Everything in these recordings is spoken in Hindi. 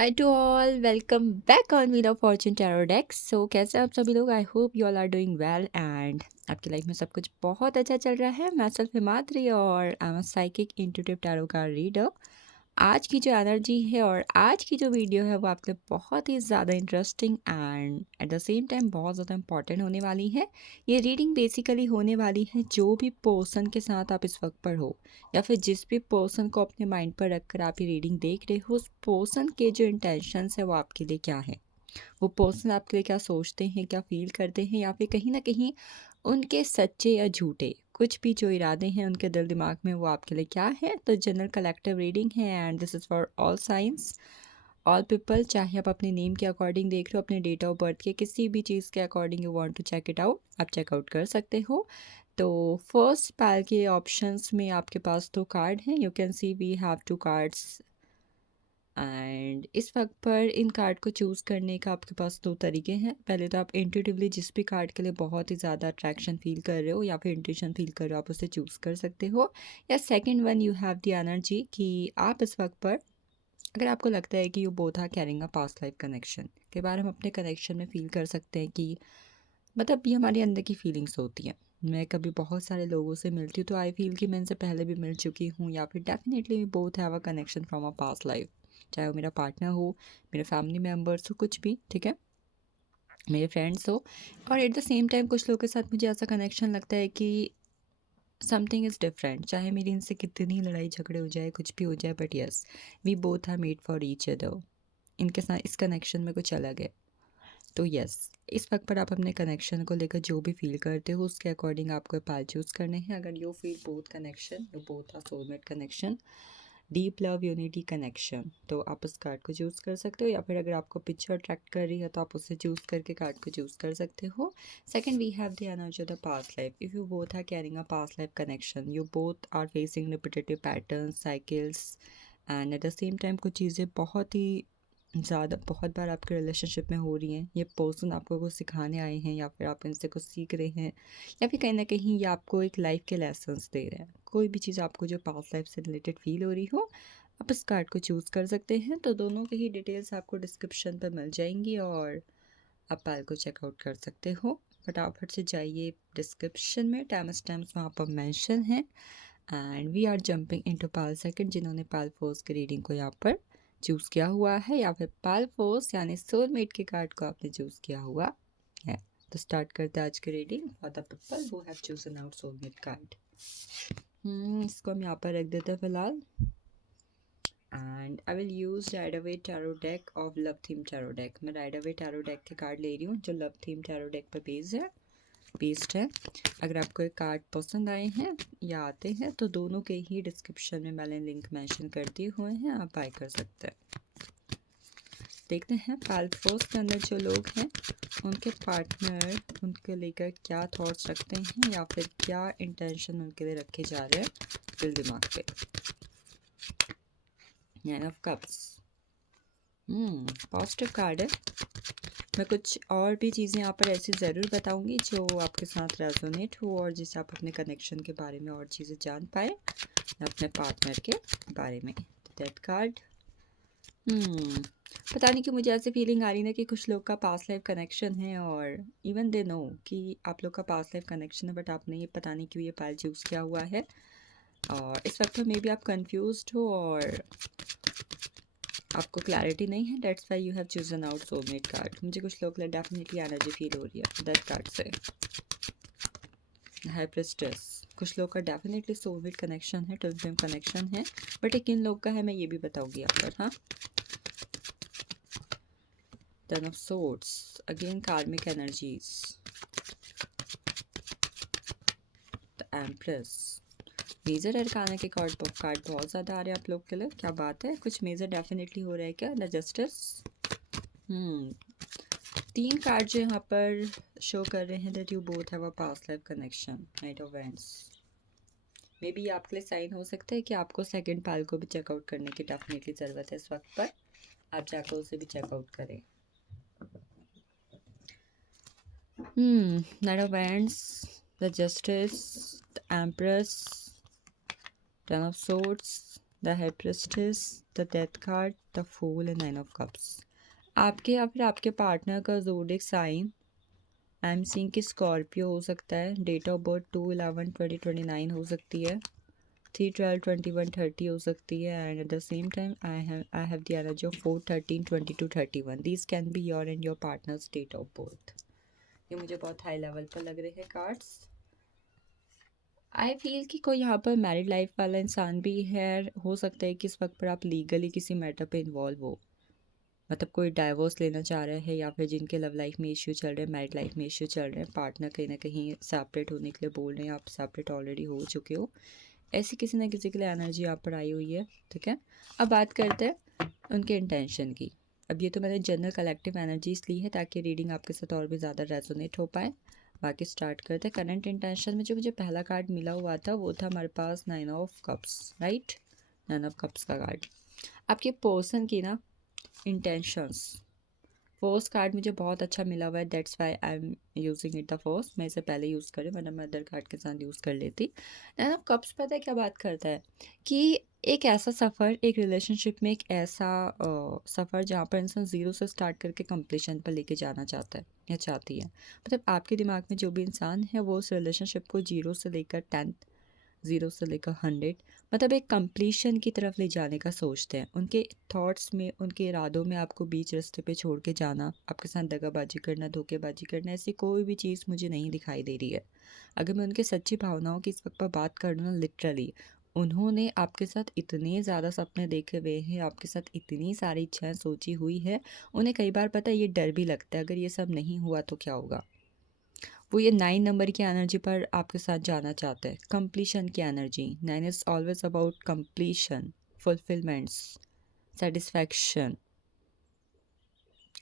Hi to all, welcome back on wheel of fortune tarot deck. So कैसे आप सभी लोग? I hope you all are doing well and आपकी लाइफ में सब कुछ बहुत अच्छा चल रहा है। मैं सेल्फ हिमाद्री और I am a psychic intuitive tarot card reader. आज की जो एनर्जी है और आज की जो वीडियो है वो आपके लिए बहुत ही ज़्यादा interesting and at the same time बहुत ज़्यादा इंपॉर्टेंट होने वाली है। ये रीडिंग बेसिकली होने वाली है जो भी पर्सन के साथ आप इस वक्त पर हो या फिर जिस भी पर्सन को अपने माइंड पर रखकर आप ये रीडिंग देख रहे हो, उस पर्सन के जो इंटेंशंस है वो आपके लिए क्या है। वो पर्सन आपके लिए क्या सोचते हैं, क्या फील करते हैं, या फिर कहीं ना कहीं उनके सच्चे या झूठे कुछ भी जो इरादे हैं उनके दिल दिमाग में वो आपके लिए क्या है। तो जनरल कलेक्टिव रीडिंग है and this is for all science, all people. चाहे आप अपने नेम के अकॉर्डिंग देख रहे हो, अपने डेट ऑफ बर्थ के किसी भी चीज़ के according you want to check it out, आप चेकआउट कर सकते हो। तो फर्स्ट पैल के ऑप्शंस में आपके पास दो कार्ड हैं। You can see we have two cards and इस वक्त पर इन कार्ड को चूज़ करने का आपके पास दो तरीके हैं। पहले तो आप इंट्यूटिवली जिस भी कार्ड के लिए बहुत ही ज़्यादा अट्रैक्शन फील कर रहे हो या फिर इंट्यूशन फील कर रहे हो, आप उसे चूज़ कर सकते हो। या second one, you have the energy कि आप इस वक्त पर अगर आपको लगता है कि you both are carrying a past life connection, के बारे हम अपने कनेक्शन में फील कर सकते हैं कि मतलब ये हमारे अंदर की फीलिंग्स होती हैं। मैं कभी बहुत सारे लोगों से मिलती हूँ तो आई फील कि मैं इनसे पहले भी मिल चुकी हूँ, या फिर definitely both have a connection from a past life. चाहे वो मेरा पार्टनर हो, मेरे फैमिली मेम्बर्स हो, कुछ भी, ठीक है, मेरे फ्रेंड्स हो। और एट द सेम टाइम कुछ लोगों के साथ मुझे ऐसा कनेक्शन लगता है कि समथिंग इज़ डिफरेंट। चाहे मेरी इनसे कितनी लड़ाई झगड़े हो जाए, कुछ भी हो जाए, but yes, we both are made for each other. इनके साथ इस कनेक्शन में कुछ अलग है। तो यस, इस वक्त पर आप अपने कनेक्शन को लेकर जो भी फील करते हो उसके अकॉर्डिंग आपको पाल चूज़ करने हैं। अगर you feel both connection, you both are soulmate connection, deep love unity connection, तो आप उस कार्ड को चूज़ कर सकते हो। या फिर अगर आपको पिक्चर अट्रैक्ट कर रही है तो आप उसे चूज़ करके कार्ड को चूज़ कर सकते हो। Second, we have the energy of the past life. If you both are carrying a past life connection, you both are facing repetitive patterns, cycles and at the same time कुछ चीज़ें बहुत ही ज़्यादा बहुत बार आपके रिलेशनशिप में हो रही हैं। ये पर्सन आपको कुछ सिखाने आए हैं या फिर आप इनसे कुछ सीख रहे हैं, या फिर कहीं ना कहीं ये आपको एक लाइफ के लेसन्स दे रहे हैं। कोई भी चीज़ आपको जो पास्ट लाइफ से रिलेटेड फील हो रही हो, आप इस कार्ड को चूज़ कर सकते हैं। तो दोनों की ही डिटेल्स आपको डिस्क्रिप्शन पर मिल जाएंगी और आप पाल को चेकआउट कर सकते हो। फटाफट से जाइए डिस्क्रिप्शन में, टाइम स्टैम्प्स वहाँ पर मेंशन है। And we are jumping into pile second, जिन्होंने पाल फोर्स की रीडिंग को यहाँ पर चूज़ किया हुआ है, या फिर पाल फोर्स यानी सोलमेट के कार्ड को आपने चूज़ किया हुआ है। तो स्टार्ट करते हैं आज की reading for the people who have chosen out soulmate card. इसको हम यहाँ पर रख देते हैं फिलहाल। And I will use Rider Waite tarot deck of love theme tarot deck. मैं राइडर वे टैरो डेक के कार्ड ले रही हूँ जो लव थीम टैरो डेक पर बेस्ड है। अगर आपको एक कार्ड पसंद आए हैं या आते हैं तो दोनों के ही डिस्क्रिप्शन में मैंने लिंक मेंशन कर दिए हुए हैं, आप बाय कर सकते हैं। देखते हैं पाल्फोस के अंदर जो लोग हैं उनके पार्टनर उनके लेकर क्या थॉट्स रखते हैं या फिर क्या इंटेंशन उनके लिए रखे जा रहे हैं दिल दिमाग पे। Nine of cups positive card है। मैं कुछ और भी चीज़ें यहाँ पर ऐसी ज़रूर बताऊँगी जो आपके साथ रेजोनेट हो और जिससे आप अपने कनेक्शन के बारे में और चीज़ें जान पाए, अपने पार्टनर के बारे में। दैट कार्ड, पता नहीं कि मुझे ऐसी फीलिंग आ रही ना कि कुछ लोग का पास्ट लाइफ कनेक्शन है और इवन दे नो कि आप लोग का पास्ट लाइफ कनेक्शन है, बट आपने ये पता नहीं क्यों ये पाल चूज़ किया हुआ है। और इस वक्त मे बी आप कंफ्यूज्ड हो और आपको क्लैरिटी नहीं है, that's why you have chosen out soulmate card. मुझे कुछ लोग डेफिनेटली एनर्जी फील हो रही है दैट कार्ड से। हाई प्रिस्टेस, कुछ लोग का डेफिनेटली सोलमेट कनेक्शन है, ट्विन फ्लेम कनेक्शन है, बट एक किन लोग का है मैं ये भी बताऊंगी यहाँ पर। हाँ, ten of swords, again karmic energies, the empress. Major arcana के कार्ड बहुत ज़्यादा आ रहे हैं आप लोग के लिए, क्या बात है, कुछ मेजर डेफिनेटली हो रहा है क्या। द जस्टिस, तीन कार्ड जो यहाँ पर शो कर रहे हैं that you both have a past life connection. Night of vents, may be आपके लिए साइन हो सकता है कि आपको सेकंड पाल को भी चेकआउट करने की डेफिनेटली ज़रूरत है इस वक्त पर, आप जाकर उसे भी चेकआउट करें। Knight of wands, the justice, the empress, ten of swords, the high priestess, the death card, the fool and nine of cups. आपके या फिर आपके पार्टनर का zodiac sign I am seeing कि स्कॉर्पियो हो सकता है। डेट ऑफ बर्थ 2/11/2029 हो सकती है। 3/12/21/30 हो सकती है। And at the same time I have the energy of 4/13/22/31। These can be your and your partner's date of birth. ये मुझे बहुत हाई लेवल पर लग रहे हैं कार्ड्स। आई फील कि कोई यहाँ पर मैरिड लाइफ वाला इंसान भी है। हो सकता है कि इस वक्त पर आप लीगली किसी मैटर पे इन्वॉल्व हो, मतलब कोई डाइवोर्स लेना चाह रहा है, या फिर जिनके लव लाइफ में इश्यू चल रहे हैं, मैरिड लाइफ में इश्यू चल रहे हैं, पार्टनर कहीं ना कहीं सेपरेट होने के लिए बोल रहे हैं, आप सेपरेट ऑलरेडी हो चुके हो, ऐसी किसी ना किसी के लिए एनर्जी यहाँ पर आई हुई है। ठीक है, अब बात करते हैं उनके इंटेंशन की। अब ये तो मैंने जनरल कलेक्टिव एनर्जीज ली है ताकि रीडिंग आपके साथ और भी ज़्यादा रेजोनेट हो पाए। बाकी स्टार्ट करते हैं। करंट इंटेंशन में जो मुझे पहला कार्ड मिला हुआ था वो था हमारे पास 9 of cups, right. 9 of cups का कार्ड आपके पर्सन की ना इंटेंशंस। फर्स्ट कार्ड मुझे बहुत अच्छा मिला हुआ है, that's why I am using it the first. मैं इसे पहले यूज़ करें वरना मैं अदर कार्ड के साथ यूज़ कर लेती। एंड अब कप्स पता है क्या बात करता है कि एक ऐसा सफ़र, एक रिलेशनशिप में एक ऐसा सफ़र जहाँ पर इंसान ज़ीरो से स्टार्ट करके कंप्लीशन पर लेके जाना चाहता है या चाहती है। मतलब आपके दिमाग में जो भी इंसान है वो उस रिलेशनशिप को 0 से लेकर 10, 0 से लेकर 100, मतलब एक कंप्लीशन की तरफ ले जाने का सोचते हैं। उनके थॉट्स में, उनके इरादों में आपको बीच रास्ते पे छोड़ के जाना, आपके साथ दगाबाजी करना, धोखेबाजी करना, ऐसी कोई भी चीज़ मुझे नहीं दिखाई दे रही है। अगर मैं उनके सच्ची भावनाओं की इस वक्त पर बात करूँ ना, लिटरली उन्होंने आपके साथ इतने ज़्यादा सपने देखे हुए हैं, आपके साथ इतनी सारी इच्छाएं सोची हुई है। उन्हें कई बार पता है ये डर भी लगता है अगर ये सब नहीं हुआ तो क्या होगा। वो ये 9 नंबर की एनर्जी पर आपके साथ जाना चाहते हैं, कंप्लीशन की energy. 9 is always about completion, fulfilments, satisfaction.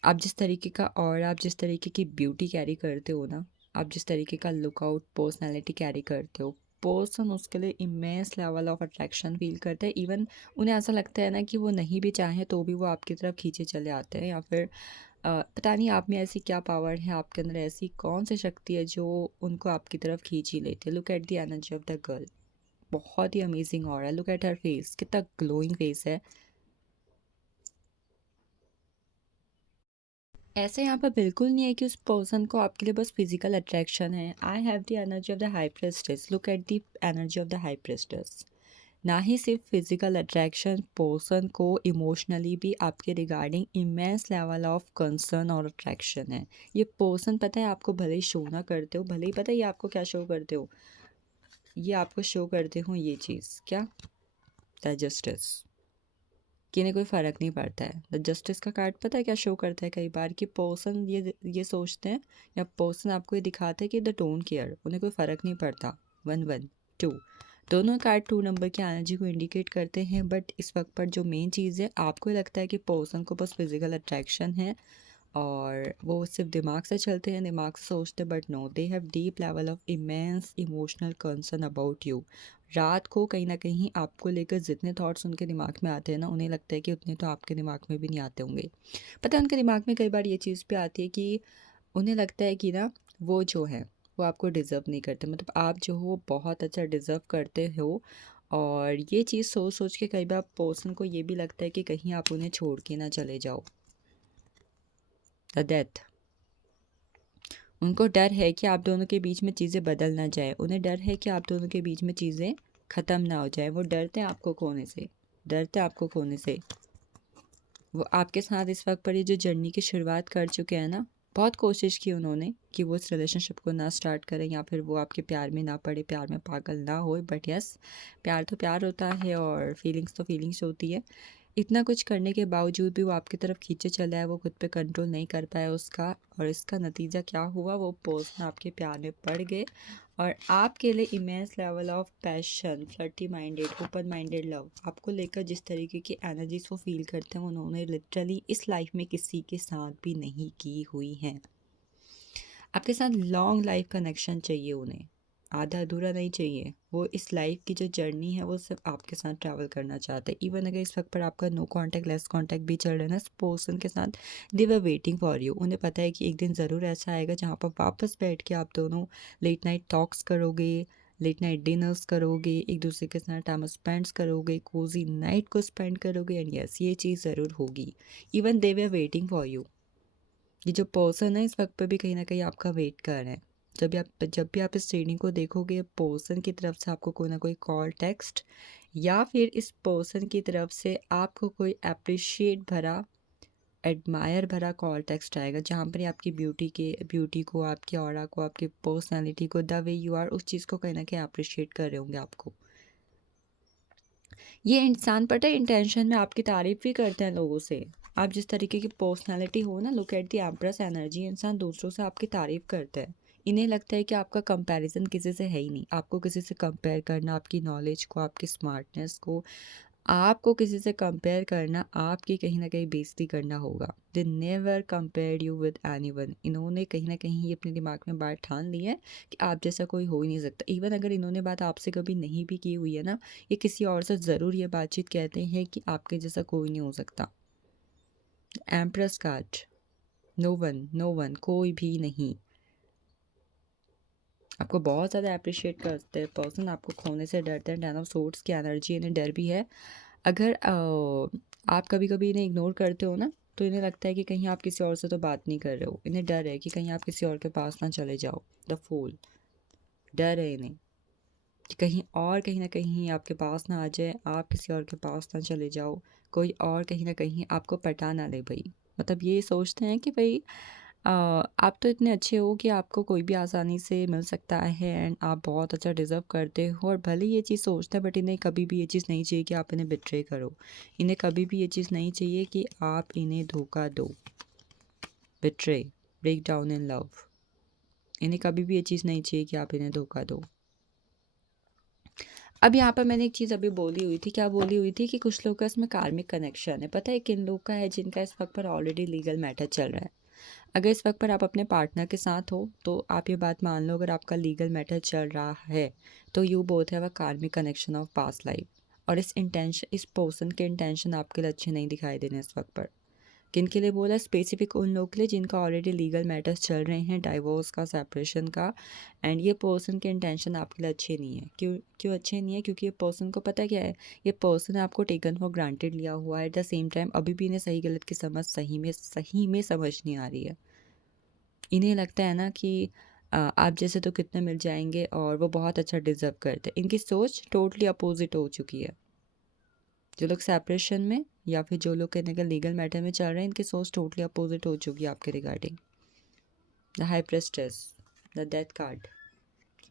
आप जिस तरीके का और आप जिस तरीके की ब्यूटी कैरी करते हो ना, आप जिस तरीके का लुकआउट पर्सनैलिटी कैरी करते हो, पर्सन उसके लिए immense level of attraction feel करते हैं। इवन उन्हें ऐसा लगता है ना कि वो नहीं भी चाहें तो भी वो आपकी तरफ खींचे चले आते हैं। या फिर पता नहीं आप में ऐसी क्या पावर है, आपके अंदर ऐसी कौन सी शक्ति है जो उनको आपकी तरफ खींच ही लेती है। Look at the energy of the girl, बहुत ही अमेजिंग और है। लुक एट हर फेस, कितना ग्लोइंग फेस है। ऐसे यहाँ पर बिल्कुल नहीं है कि उस पर्सन को आपके लिए बस फिजिकल अट्रैक्शन है। आई have the energy of the high प्रेस्टेस। Look at the energy of the high प्रेस्टेस। ना ही सिर्फ फिजिकल अट्रैक्शन, पर्सन को इमोशनली भी आपके regarding immense level of concern और अट्रैक्शन है। ये पर्सन पता है आपको भले ही शो ना करते हो, भले ही पता है ये आपको क्या शो करते हो, ये आपको शो करते हो ये चीज़ क्या, द जस्टिस, कि इन्हें कोई फ़र्क नहीं पड़ता है। द जस्टिस का कार्ड पता है क्या शो करता है कई बार, कि पर्सन ये सोचते हैं या पर्सन आपको ये दिखाते हैं कि द डोंट केयर, उन्हें कोई फ़र्क नहीं पड़ता। 1 1 2 दोनों कार्ड 2 नंबर की एनर्जी को इंडिकेट करते हैं। बट इस वक्त पर जो मेन चीज़ है, आपको लगता है कि पर्सन को बस फिजिकल अट्रैक्शन है और वो सिर्फ दिमाग से चलते हैं, दिमाग से सोचते हैं। But no, they have deep level of immense emotional concern about you. रात को कहीं ना कहीं आपको लेकर जितने थॉट्स उनके दिमाग में आते हैं ना, उन्हें लगता है कि उतने तो आपके दिमाग में भी नहीं आते होंगे। पता है उनके दिमाग में कई बार ये चीज़ भी आती है कि उन्हें लगता है कि ना वो जो है वो आपको डिज़र्व नहीं करते, मतलब आप जो हो बहुत अच्छा डिज़र्व करते हो। और ये चीज़ सोच सोच के कई बार पर्सन को ये भी लगता है कि कहीं आप उन्हें छोड़ के ना चले जाओ। द डेथ, उनको डर है कि आप दोनों के बीच में चीज़ें बदल ना जाए, उन्हें डर है कि आप दोनों के बीच में चीज़ें ख़त्म ना हो जाए। वो डरते हैं आपको खोने से, डरते हैं आपको खोने से। वो आपके साथ इस वक्त पर ये जो जर्नी की शुरुआत कर चुके हैं ना, बहुत कोशिश की उन्होंने कि वो इस रिलेशनशिप को ना स्टार्ट करें या फिर वो आपके प्यार में ना पड़े, प्यार में पागल ना हो। बट यस, प्यार तो प्यार होता है और फीलिंग्स तो फीलिंग्स होती है। इतना कुछ करने के बावजूद भी वो आपकी तरफ खींचे चला है, वो खुद पे कंट्रोल नहीं कर पाया उसका। और इसका नतीजा क्या हुआ, वो पर्सन आपके प्यार में पड़ गए और आपके लिए immense level of passion, flirty minded, open minded love आपको लेकर जिस तरीके की एनर्जीज वो फील करते हैं, उन्होंने लिटरली इस लाइफ में किसी के साथ भी नहीं की हुई हैं। आपके साथ लॉन्ग लाइफ कनेक्शन चाहिए उन्हें, आधा अधूरा नहीं चाहिए। वो इस लाइफ की जो जर्नी है वो सिर्फ आपके साथ ट्रैवल करना चाहते हैं। इवन अगर इस वक्त पर आपका नो कांटेक्ट, लेस कांटेक्ट भी चल रहा है ना इस पर्सन के साथ, दे वर वेटिंग फॉर यू। उन्हें पता है कि एक दिन ज़रूर ऐसा आएगा जहाँ पर वापस बैठ के आप दोनों लेट नाइट टॉक्स करोगे, लेट नाइट डिनर्स करोगे, एक दूसरे के साथ टाइम स्पेंड करोगे, कोजी नाइट को स्पेंड करोगे, एंड यस ये चीज़ ज़रूर होगी। Even they way waiting for you. ये जो पर्सन है इस वक्त पे भी कहीं ना कहीं आपका वेट कर रहे हैं। जब भी आप इस रीडिंग को देखोगे, पर्सन की तरफ से आपको कोई ना कोई कॉल, टेक्स्ट, या फिर इस पर्सन की तरफ से आपको कोई अप्रिशिएट भरा, एडमायर भरा कॉल टेक्स्ट आएगा, जहाँ पर ये आपकी ब्यूटी को, आपकी ऑरा को, आपकी पर्सनालिटी को, द वे यू आर, उस चीज़ को कहीं ना कहीं अप्रिशिएट कर रहे होंगे आपको। ये इंसान पता है इंटेंशन में आपकी तारीफ भी करते हैं लोगों से। आप जिस तरीके की पर्सनालिटी हो ना, look at the empress energy, इंसान दूसरों से आपकी तारीफ करते हैं। इन्हें लगता है कि आपका कंपैरिजन किसी से है ही नहीं। आपको किसी से कंपेयर करना, आपकी नॉलेज को, आपकी स्मार्टनेस को, आपको किसी से कंपेयर करना, आपकी कहीं ना कहीं बेइज्जती करना होगा। They never compare you with anyone. इन्होंने कहीं ना कहीं ये अपने दिमाग में बात ठान ली है कि आप जैसा कोई हो ही नहीं सकता। इवन अगर इन्होंने बात आपसे कभी नहीं भी की हुई है ना, ये किसी और से ज़रूर ये बातचीत कहते हैं कि आपके जैसा कोई नहीं हो सकता। Empress card, no one, no one, कोई भी नहीं। आपको बहुत ज़्यादा अप्रिशिएट करते हैं पर्सन, आपको खोने से डरते हैं। 10 ऑफ सोर्ड्स की एनर्जी, इन्हें डर भी है। अगर आप कभी कभी इन्हें इग्नोर करते हो ना, तो इन्हें लगता है कि कहीं आप किसी और से तो बात नहीं कर रहे हो। इन्हें डर है कि कहीं आप किसी और के पास ना चले जाओ। द फूल, डर है इन्हें कि कहीं और कहीं ना कहीं आपके पास ना आ जाए, आप किसी और के पास ना चले जाओ, कोई और कहीं ना कहीं आपको पटा ना ले भाई। मतलब ये सोचते हैं कि भाई आप तो इतने अच्छे हो कि आपको कोई भी आसानी से मिल सकता है, एंड आप बहुत अच्छा डिज़र्व करते हो। और भले ये चीज़ सोचते हैं, बट इन्हें कभी भी ये चीज़ नहीं चाहिए कि आप इन्हें बिट्रे करो। इन्हें कभी भी ये चीज़ नहीं चाहिए कि आप इन्हें धोखा दो। Betray, break down in love. इन्हें कभी भी ये चीज़ नहीं चाहिए कि आप इन्हें धोखा दो। अब यहाँ पर मैंने एक चीज़ अभी बोली हुई थी, क्या बोली हुई थी कि कुछ लोग का इसमें कार्मिक कनेक्शन है। पता है किन लोग का है? जिनका इस वक्त पर ऑलरेडी लीगल मैटर चल रहा है। अगर इस वक्त पर आप अपने पार्टनर के साथ हो, तो आप ये बात मान लो, अगर आपका लीगल मैटर चल रहा है तो you both have a karmic connection of past life. और इस पर्सन के इंटेंशन आपके लिए अच्छे नहीं दिखाई दे रहे इस वक्त पर। किन के लिए बोला? स्पेसिफिक उन लोगों के लिए जिनका ऑलरेडी लीगल मैटर्स चल रहे हैं, डाइवोर्स का, सेपरेशन का। एंड ये पर्सन के इंटेंशन आपके लिए अच्छे नहीं है। क्यों अच्छे नहीं है? क्योंकि ये पर्सन को पता क्या है, ये पर्सन आपको टेकन फॉर ग्रांटेड लिया हुआ है। एट द सेम टाइम अभी भी इन्हें सही गलत की समझ सही में समझ नहीं आ रही है। इन्हें लगता है ना कि आप जैसे तो कितने मिल जाएंगे और वो बहुत अच्छा डिजर्व करते हैं। इनकी सोच टोटली अपोजिट हो चुकी है। जो लोग सेपरेशन में या फिर जो लोग कहने का लीगल मैटर में चल रहे हैं, इनकी सोच टोटली अपोजिट हो चुकी है आपके regarding. The high प्रेस्टेस, the death card.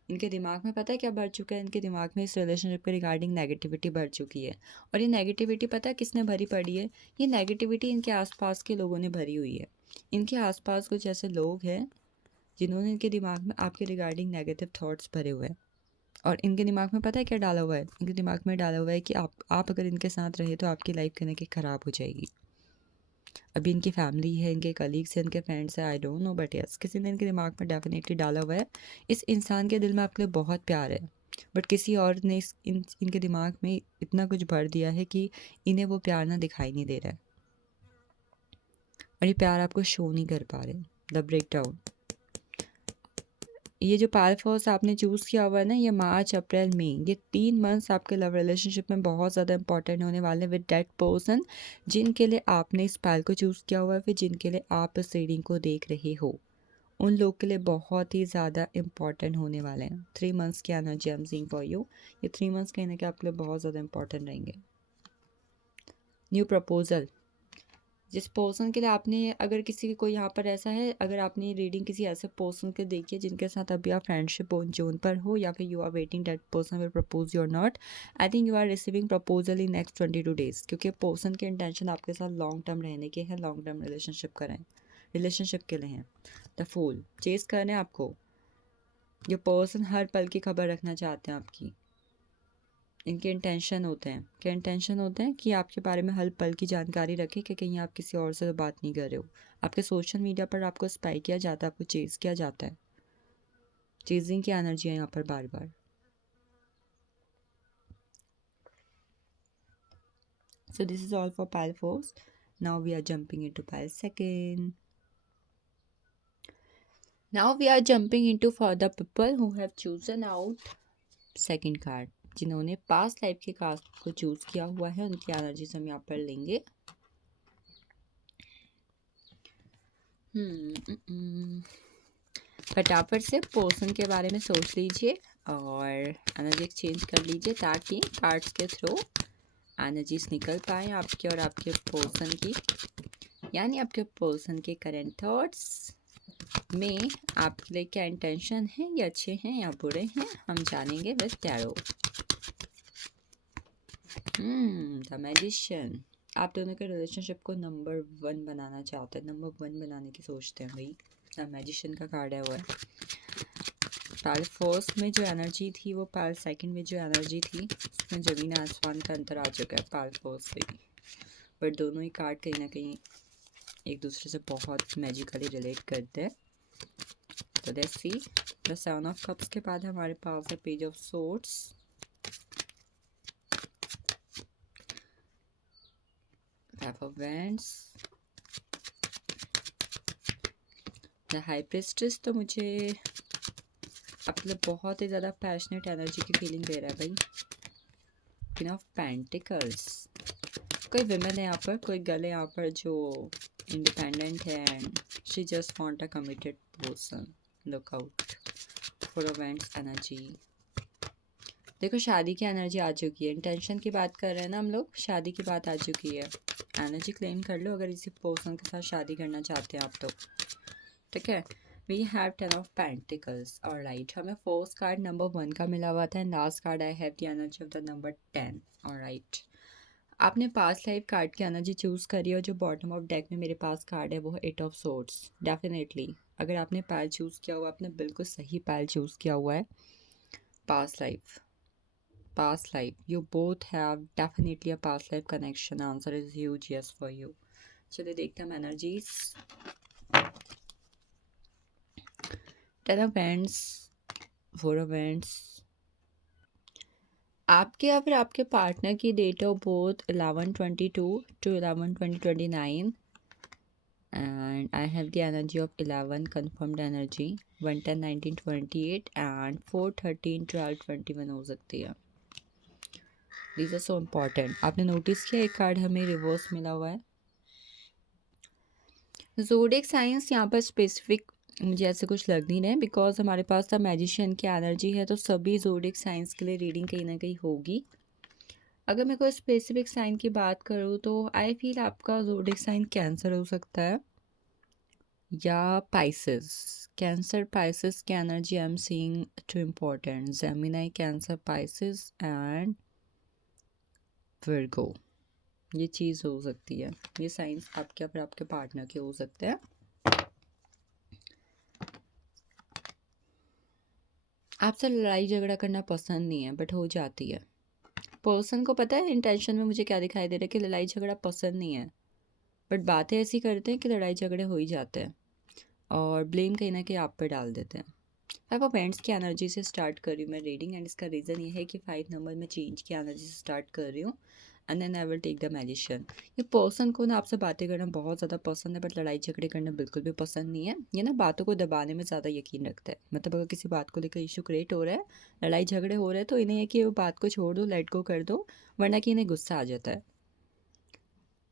इनके दिमाग में पता है क्या भर चुका है? इनके दिमाग में इस रिलेशनशिप के रिगार्डिंग नेगेटिविटी भर चुकी है। और ये नेगेटिविटी पता है किसने भरी पड़ी है? ये नेगेटिविटी इनके आसपास के लोगों ने भरी हुई है। इनके आसपास कुछ ऐसे लोग हैं जिन्होंने इनके दिमाग में आपके रिगार्डिंग नेगेटिव थॉट्स भरे हुए हैं। और इनके दिमाग में पता है क्या डाला हुआ है? इनके दिमाग में डाला हुआ है कि आप अगर इनके साथ रहे तो आपकी लाइफ कहीं ना कहीं ख़राब हो जाएगी। अभी इनकी फैमिली है, इनके कलीग्स हैं, इनके फ्रेंड्स हैं, I don't know, but yes किसी ने इनके दिमाग में डेफिनेटली डाला हुआ है। इस इंसान के दिल में आपके लिए बहुत प्यार है, बट किसी और ने इनके दिमाग में इतना कुछ भर दिया है कि इन्हें वो प्यार ना दिखाई नहीं दे रहा है, और ये प्यार आपको शो नहीं कर पा रहे। The break down. ये जो पायल फोर्स आपने चूज़ किया हुआ है ना, ये मार्च, अप्रैल, मई, ये 3 मंथ्स आपके लव रिलेशनशिप में बहुत ज़्यादा इंपॉर्टेंट होने वाले हैं विद दैट पर्सन जिनके लिए आपने इस पायल को चूज़ किया हुआ है, फिर जिनके लिए आप इस रीडिंग को देख रहे हो। उन लोग के लिए बहुत ही ज़्यादा इंपॉर्टेंट होने वाले हैं। 3 मंथ्स की energy I am seeing for you. ये 3 मंथ्स कहीं ना कहीं आपके लिए बहुत ज़्यादा इंपॉर्टेंट रहेंगे। New proposal. जिस पर्सन के लिए आपने, अगर किसी कोई यहाँ पर ऐसा है, अगर आपने रीडिंग किसी ऐसे पर्सन के देखी है जिनके साथ अभी आप फ्रेंडशिप जोन पर हो, या फिर you are waiting that person will propose you और not, I think you are receiving proposal in next 22 days. क्योंकि पर्सन के इंटेंशन आपके साथ लॉन्ग टर्म रहने के हैं, लॉन्ग टर्म रिलेशनशिप के लिए हैं। द फूल, चेस करने आपको। ये पर्सन हर पल की खबर रखना चाहते हैं आपकी। इनके इंटेंशन होते हैं, क्या इंटेंशन होते हैं कि आपके बारे में हर पल की जानकारी रखें कि कहीं आप किसी और से तो बात नहीं कर रहे हो। आपके सोशल मीडिया पर आपको स्पाई किया जाता है, आपको चेज़ किया जाता है। चेजिंग की एनर्जी है यहाँ पर बार बार। So this is all for pile first. Now we are jumping into pile second. Now we are jumping into for the people who have chosen out second card, जिन्होंने पास्ट लाइफ के कार्ड को चूज किया हुआ है उनकी एनर्जीज हम यहाँ पर लेंगे। फटाफट से पर्सन के बारे में सोच लीजिए और एनर्जी एक्सचेंज कर लीजिए ताकि कार्ड्स के थ्रू एनर्जीज निकल पाए आपके और आपके पर्सन की, यानी आपके पर्सन के करंट थॉट्स में आपके लिए क्या इंटेंशन है, ये अच्छे हैं या बुरे हैं, हम जानेंगे विद टैरो। द मैजिशियन, आप दोनों के रिलेशनशिप को नंबर 1 बनाना चाहते हैं, नंबर 1 बनाने की सोचते हैं भाई। द मैजिशियन का कार्ड है वो है। पाल फर्स्ट में जो एनर्जी थी वो पाल सेकंड में जो एनर्जी थी उसमें ज़मीन आसमान का अंतर आ चुका है पाल फर्स्ट से, बट दोनों ही कार्ड कहीं ना कहीं एक दूसरे से बहुत मैजिकली रिलेट करते हैं। तो let's see, the seven of cups के बाद हमारे पास है page of swords, five of wands, the high priestess. तो मुझे अपने बहुत ही ज़्यादा पैशनेट एनर्जी की फीलिंग दे रहा है भाई। क्वीन ऑफ पेंटिकल्स, कोई विमेन है यहाँ पर, कोई गर्ल है यहाँ पर जो इंडिपेंडेंट है and she just want a committed person. Look out for a wands energy. देखो शादी की एनर्जी आ चुकी है, इंटेंशन की बात कर रहे हैं ना हम लोग, शादी की बात आ चुकी है। एनर्जी क्लेम कर लो अगर इसी पर्सन के साथ शादी करना चाहते हैं आप तो, ठीक है। We have 10 of pentacles, alright. हमें फर्स्ट कार्ड नंबर 1 का मिला हुआ था and last card I have the energy of the number 10, alright. आपने पास्ट लाइफ कार्ड की एनर्जी चूज़ करी और जो बॉटम ऑफ डेक में मेरे पास कार्ड है वो है 8 ऑफ सोर्ड्स। डेफिनेटली अगर आपने पैल चूज़ किया हुआ, आपने बिल्कुल सही पैल चूज़ किया हुआ है। Past life, you both have definitely a past life connection. Answer is huge yes for you. चलिए देखते हैं हम energies. 10 of wands, 4 of wands। आपके या फिर आपके पार्टनर की date of birth 11/22 to 11/20/29 and I have the energy of 11 confirmed energy, 1/10/1928 and 4/13/12/21 हो सकती है। These are so important. आपने नोटिस किया एक कार्ड हमें रिवर्स मिला हुआ है। ज़ोडिएक साइंस यहाँ पर स्पेसिफिक मुझे ऐसे कुछ लग नहीं रहा है बिकॉज हमारे पास द मैजिशियन की एनर्जी है, तो सभी ज़ोडिएक साइंस के लिए रीडिंग कहीं ना कहीं होगी। अगर मैं कोई स्पेसिफिक साइन की बात करूँ तो आई फील आपका ज़ोडिएक साइन कैंसर हो सकता है या पाइसेस। कैंसर पाइसेस की energy I am seeing too important, Gemini Cancer Pisces and Virgo, ये चीज़ हो सकती है। ये साइंस आपके या फिर आपके पार्टनर के हो सकते हैं। आपसे लड़ाई झगड़ा करना पसंद नहीं है बट हो जाती है। पर्सन को पता है इंटेंशन में मुझे क्या दिखाई दे रहा है कि लड़ाई झगड़ा पसंद नहीं है, बट बातें ऐसी करते हैं कि लड़ाई झगड़े हो ही जाते हैं और ब्लेम कहीं ना कहीं आप पर डाल देते हैं। फाइव ऑफ हैंड्स की एनर्जी से स्टार्ट कर रही हूँ मैं रीडिंग एंड इसका रीज़न ये है कि 5 नंबर में चेंज की एनर्जी से स्टार्ट कर रही हूँ and then I will take the magician. ये पर्सन को ना आपसे बातें करना बहुत ज़्यादा पसंद है बट लड़ाई झगड़े करना बिल्कुल भी पसंद नहीं है। ये ना बातों को दबाने में ज़्यादा यकीन रखता है, मतलब अगर किसी बात को लेकर इशू क्रिएट हो रहा है, लड़ाई झगड़े हो रहे हैं, तो इन्हें कि वो बात को छोड़ दो, लेट गो कर दो, वरना कि इन्हें गुस्सा आ जाता है।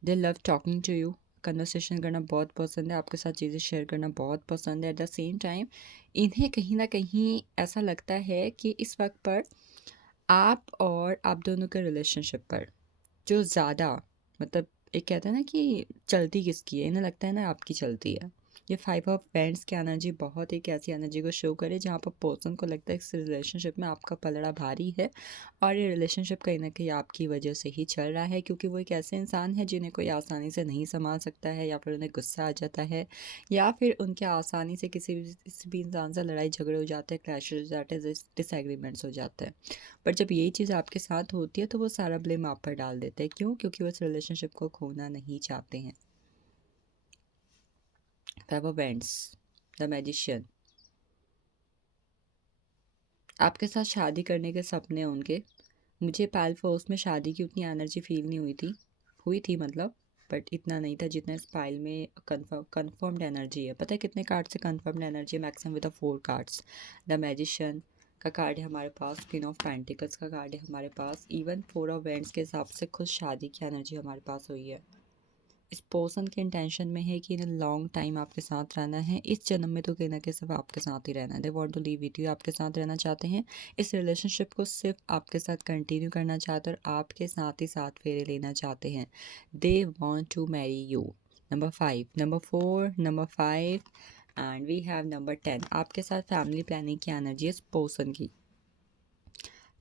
They love talking to you, conversation करना बहुत पसंद है, आपके साथ चीज़ें शेयर करना बहुत पसंद है। एट द सेम टाइम इन्हें कहीं ना कहीं ऐसा लगता है कि इस वक्त पर आप और आप दोनों के रिलेशनशिप पर जो ज़्यादा, मतलब एक कहते हैं ना कि चलती किसकी है, इन्हें लगता है ना आपकी चलती है। ये 5 ऑफ पेंट्स की एनर्जी बहुत एक ऐसी एनर्जी को शो करे जहाँ पर पर्सन को लगता है इस रिलेशनशिप में आपका पलड़ा भारी है और ये रिलेशनशिप कहीं ना कहीं आपकी वजह से ही चल रहा है, क्योंकि वो एक ऐसे इंसान है जिन्हें कोई आसानी से नहीं संभाल सकता है या फिर उन्हें गुस्सा आ जाता है या फिर उनके आसानी से किसी भी इंसान से लड़ाई झगड़े हो जाते हैं, क्लैशेस हो जाते हैं, डिसएग्रीमेंट्स हो जाते हैं। बट जब यही चीज़ आपके साथ होती है तो वो सारा ब्लेम आप पर डाल देते हैं। क्यों? क्योंकि वो इस रिलेशनशिप को खोना नहीं चाहते हैं। Five of wands, the magician, आपके साथ शादी करने के सपने हैं उनके। मुझे पैल फोर्स में शादी की उतनी एनर्जी फील नहीं हुई थी मतलब, बट इतना नहीं था जितना इस पाइल में कन्फर्म्ड एनर्जी है। पता है कितने कार्ड से कन्फर्म्ड एनर्जी है? Maximum with 4 cards, the magician, का कार्ड है हमारे पास, क्वीन ऑफ पेंटिकल्स का कार्ड है हमारे पास, इवन 4 ऑफ वैंड्स के हिसाब से खुद शादी की एनर्जी हमारे पास हुई है। इस पर्सन के इंटेंशन में है कि इन्हें लॉन्ग टाइम आपके साथ रहना है, इस जन्म में तो कहीं ना कहीं सिर्फ आपके साथ ही रहना है। They want to live with you, आपके साथ रहना चाहते हैं, इस रिलेशनशिप को सिर्फ आपके साथ कंटिन्यू करना चाहते हैं और आपके साथ ही साथ फेरे लेना चाहते हैं। They want to marry you. Number 5, number 4, number 5 and we have number 10। आपके साथ फैमिली प्लानिंग की एनर्जी है इस पर्सन की,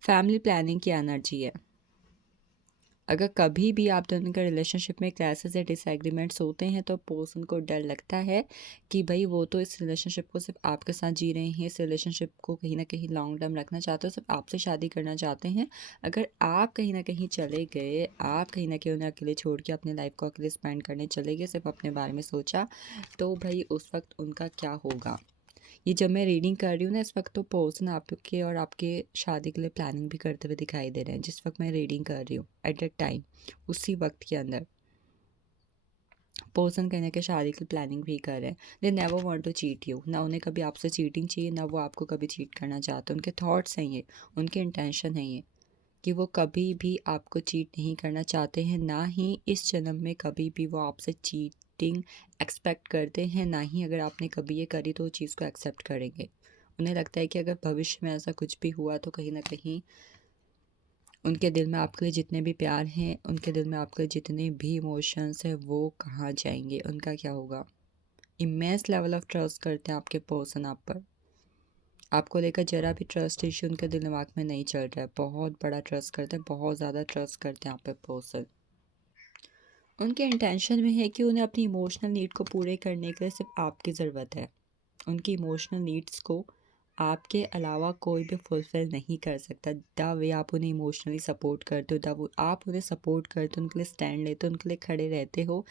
फैमिली प्लानिंग की एनर्जी है। अगर कभी भी आप दोनों के रिलेशनशिप में क्लैशेस या डिसएग्रीमेंट्स होते हैं तो पर्सन को डर लगता है कि भाई वो तो इस रिलेशनशिप को सिर्फ आपके साथ जी रहे हैं, इस रिलेशनशिप को कहीं ना कहीं लॉन्ग टर्म रखना चाहते हो, सिर्फ आपसे शादी करना चाहते हैं। अगर आप कहीं ना कहीं चले गए, आप कहीं ना कहीं उन्हें अकेले छोड़ के अपने लाइफ को अकेले स्पेंड करने चले गए, सिर्फ अपने बारे में सोचा, तो भाई उस वक्त उनका क्या होगा। ये जब मैं रीडिंग कर रही हूँ ना इस वक्त, तो पर्सन आपके और आपके शादी के लिए प्लानिंग भी करते हुए दिखाई दे रहे हैं जिस वक्त मैं रीडिंग कर रही हूँ। एट दैट टाइम, उसी वक्त के अंदर पर्सन कहीं ना कहीं शादी की प्लानिंग भी कर रहे हैं। They never want to cheat you, ना उन्हें कभी आपसे चीटिंग चाहिए, ना वो आपको कभी चीट करना चाहते। उनके थॉट्स हैं ये, उनके इंटेंशन है ये कि वो कभी भी आपको चीट नहीं करना चाहते हैं, ना ही इस जन्म में कभी भी वो आपसे चीटिंग एक्सपेक्ट करते हैं, ना ही अगर आपने कभी ये करी तो वो चीज़ को एक्सेप्ट करेंगे। उन्हें लगता है कि अगर भविष्य में ऐसा कुछ भी हुआ तो कहीं ना कहीं उनके दिल में आपके लिए जितने भी प्यार हैं, उनके दिल में आपके लिए जितने भी इमोशंस हैं, वो कहाँ जाएंगे, उनका क्या होगा। इमेंस लेवल ऑफ ट्रस्ट करते हैं आपके पर्सन आप पर, आपको लेकर जरा भी ट्रस्ट इश्यू उनके दिमाग में नहीं चल रहा है। बहुत बड़ा ट्रस्ट करते हैं, बहुत ज़्यादा ट्रस्ट करते हैं आप पे पर्सन। उनके इंटेंशन में है कि उन्हें अपनी इमोशनल नीड को पूरे करने के लिए सिर्फ आपकी ज़रूरत है। उनकी इमोशनल नीड्स को आपके अलावा कोई भी फुलफ़िल नहीं कर सकता। द वे आप उन्हें इमोशनली सपोर्ट करते हो, द आप उन्हें सपोर्ट करते हो, उनके लिए स्टैंड लेते हो, उनके लिए खड़े रहते हो,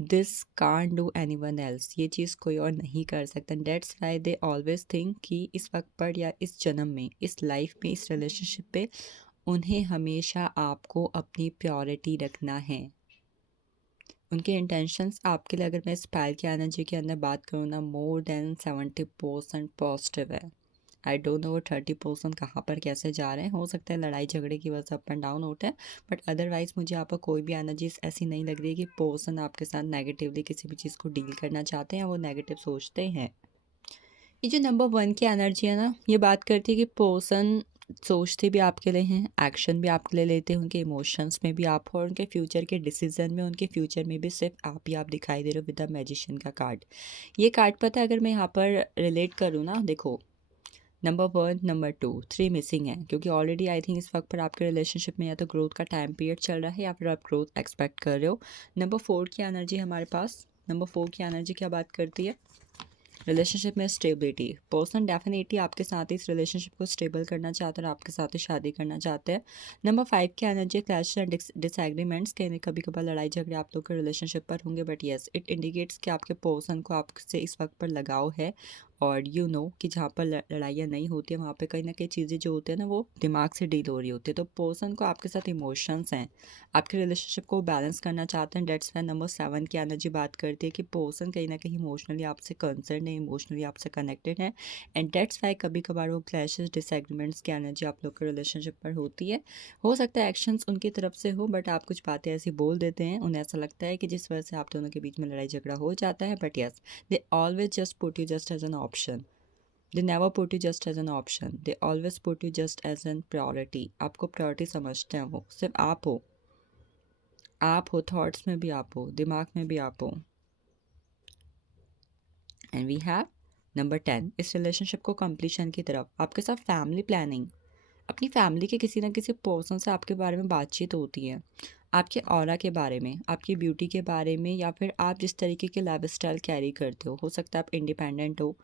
this can't do anyone else, ये चीज़ कोई और नहीं कर सकता। That's why they always think कि इस वक्त पर या इस जन्म में, इस लाइफ में, इस रिलेशनशिप पे उन्हें हमेशा आपको अपनी प्रायोरिटी रखना है। उनके इंटेंशंस आपके लिए, अगर मैं इस पैर की एनर्जी के अंदर बात करूँ ना, मोर देन 70% पॉजिटिव है। आई डोंट नो वो 30% कहाँ पर कैसे जा रहे हैं, हो सकता है लड़ाई झगड़े की वजह से अप एंड डाउन होते हैं, बट अदरवाइज़ मुझे यहाँ पर कोई भी एनर्जीज ऐसी नहीं लग रही है कि पर्सन आपके साथ नेगेटिवली किसी भी चीज़ को डील करना चाहते हैं, वो नेगेटिव सोचते हैं। ये जो नंबर 1 की एनर्जी है ना, ये बात करती है कि पर्सन सोचते भी आपके लिए हैं, एक्शन भी आपके लिए लेते हैं, उनके इमोशंस में भी आप हो और उनके फ्यूचर के डिसीजन में, उनके फ्यूचर में भी सिर्फ आप ही आप दिखाई दे रहे हो विद द मैजिशियन का कार्ड। ये कार्ड पता है अगर मैं यहाँ पर रिलेट करूँ ना, देखो नंबर 1, नंबर 2, 3 मिसिंग है, क्योंकि ऑलरेडी आई थिंक इस वक्त पर आपके रिलेशनशिप में या तो ग्रोथ का टाइम पीरियड चल रहा है या फिर आप ग्रोथ एक्सपेक्ट कर रहे हो। नंबर 4 की एनर्जी हमारे पास, नंबर 4 की एनर्जी क्या बात करती है, रिलेशनशिप में स्टेबिलिटी। पर्सन डेफिनेटली आपके साथ ही इस रिलेशनशिप को स्टेबल करना चाहते हैं और आपके साथ ही शादी करना चाहते हैं। नंबर 5 की एनर्जी क्लैश एंड डिसएग्रीमेंट्स, कहीं कभी कभार लड़ाई झगड़े आप लोग के रिलेशनशिप पर होंगे, बट येस इट इंडिकेट्स कि आपके पर्सन को आपसे इस वक्त पर लगाव है। और यू नो कि जहाँ पर लड़ाइयाँ नहीं होती है वहाँ पे कहीं ना कहीं चीज़ें जो होती है ना वो दिमाग से डील हो रही होती है। तो पर्सन को आपके साथ इमोशंस हैं, आपके रिलेशनशिप को बैलेंस करना चाहते हैं। डेट्स वाई नंबर 7 की एनर्जी बात करती है कि पर्सन कहीं ना कहीं इमोशनली आपसे कंसर्न है, इमोशनली आपसे कनेक्टेड है, एंड डेट्स वाई कभी कभार वो क्लैशेस डिसएग्रीमेंट्स की एनर्जी आप लोग के रिलेशनशिप पर होती है। हो सकता है एक्शंस उनकी तरफ से हो, बट आप कुछ बातें ऐसी बोल देते हैं, उन्हें ऐसा लगता है कि जिस वजह से आप दोनों के बीच में लड़ाई झगड़ा हो जाता है, but yes they always just put you just as an option. They never put you just as an option. They always put you just as an priority. आपको प्रायोरिटी समझते हैं वो, सिर्फ आप हो थॉट्स में भी आप हो, दिमाग में भी आप हो। एंड वी हैव नंबर 10, इस रिलेशनशिप को कंप्लीशन की तरफ आपके साथ फैमिली प्लानिंग, अपनी फैमिली के किसी ना किसी पर्सन से आपके बारे में बातचीत होती है, आपके ऑरा के बारे में, आपकी ब्यूटी के बारे में, या फिर आप जिस तरीके के लाइफ स्टाइल कैरी करते हो सकता है आप इंडिपेंडेंट हो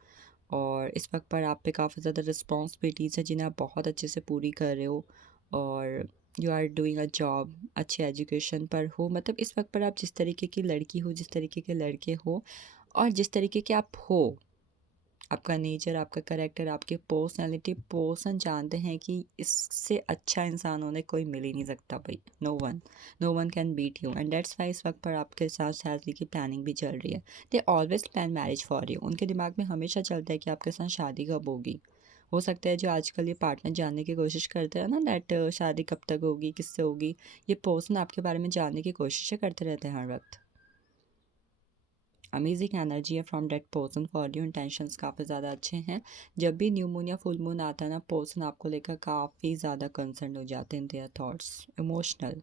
और इस वक्त पर आप पे काफ़ी ज़्यादा रिस्पॉन्सिबिलिटीज़ है जिन्हें आप बहुत अच्छे से पूरी कर रहे हो, और you are doing a job, अच्छे एजुकेशन पर हो। मतलब इस वक्त पर आप जिस तरीके की लड़की हो, जिस तरीके के लड़के हो और जिस तरीके के आप हो, आपका नेचर, आपका करेक्टर, आपकी पर्सनैलिटी, पर्सन जानते हैं कि इससे अच्छा इंसान होने कोई मिल ही नहीं सकता भाई। No one can beat you, and that's why इस वक्त पर आपके साथ शादी की प्लानिंग भी चल रही है। They always plan marriage for you, उनके दिमाग में हमेशा चलता है कि आपके साथ शादी कब होगी। हो सकता है जो आजकल ये पार्टनर जानने की कोशिश करते हैं ना, दैट शादी कब तक होगी, किससे होगी, ये पर्सन आपके बारे में जानने की कोशिशें करते रहते हैं हर वक्त। अमेजिंग एनर्जी है from that person for you, intentions काफ़ी ज़्यादा अच्छे हैं। जब भी न्यू मून या फुल मून आता है ना, पर्सन आपको लेकर काफ़ी ज़्यादा कंसर्न हो जाते हैं। देयर थॉट्स इमोशनल,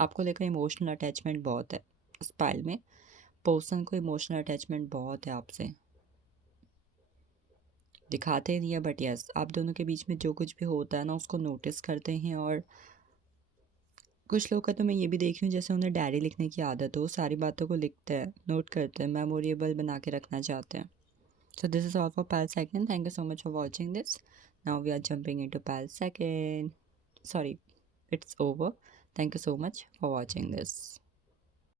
आपको लेकर इमोशनल अटैचमेंट बहुत है। इस पाइल में पर्सन को इमोशनल अटैचमेंट बहुत है आपसे, दिखाते नहीं है बट यस, आप दोनों के बीच में जो कुछ भी होता है ना उसको नोटिस करते हैं। और कुछ लोग का तो मैं ये भी देख रही हूँ जैसे उन्हें डायरी लिखने की आदत हो, सारी बातों को लिखते हैं, नोट करते हैं, मेमोरेबल बना के रखना चाहते हैं। So this is all for Pal second. Thank you so much for watching this. Now we are jumping into Pal second. Sorry, it's over. Thank you so much for watching this.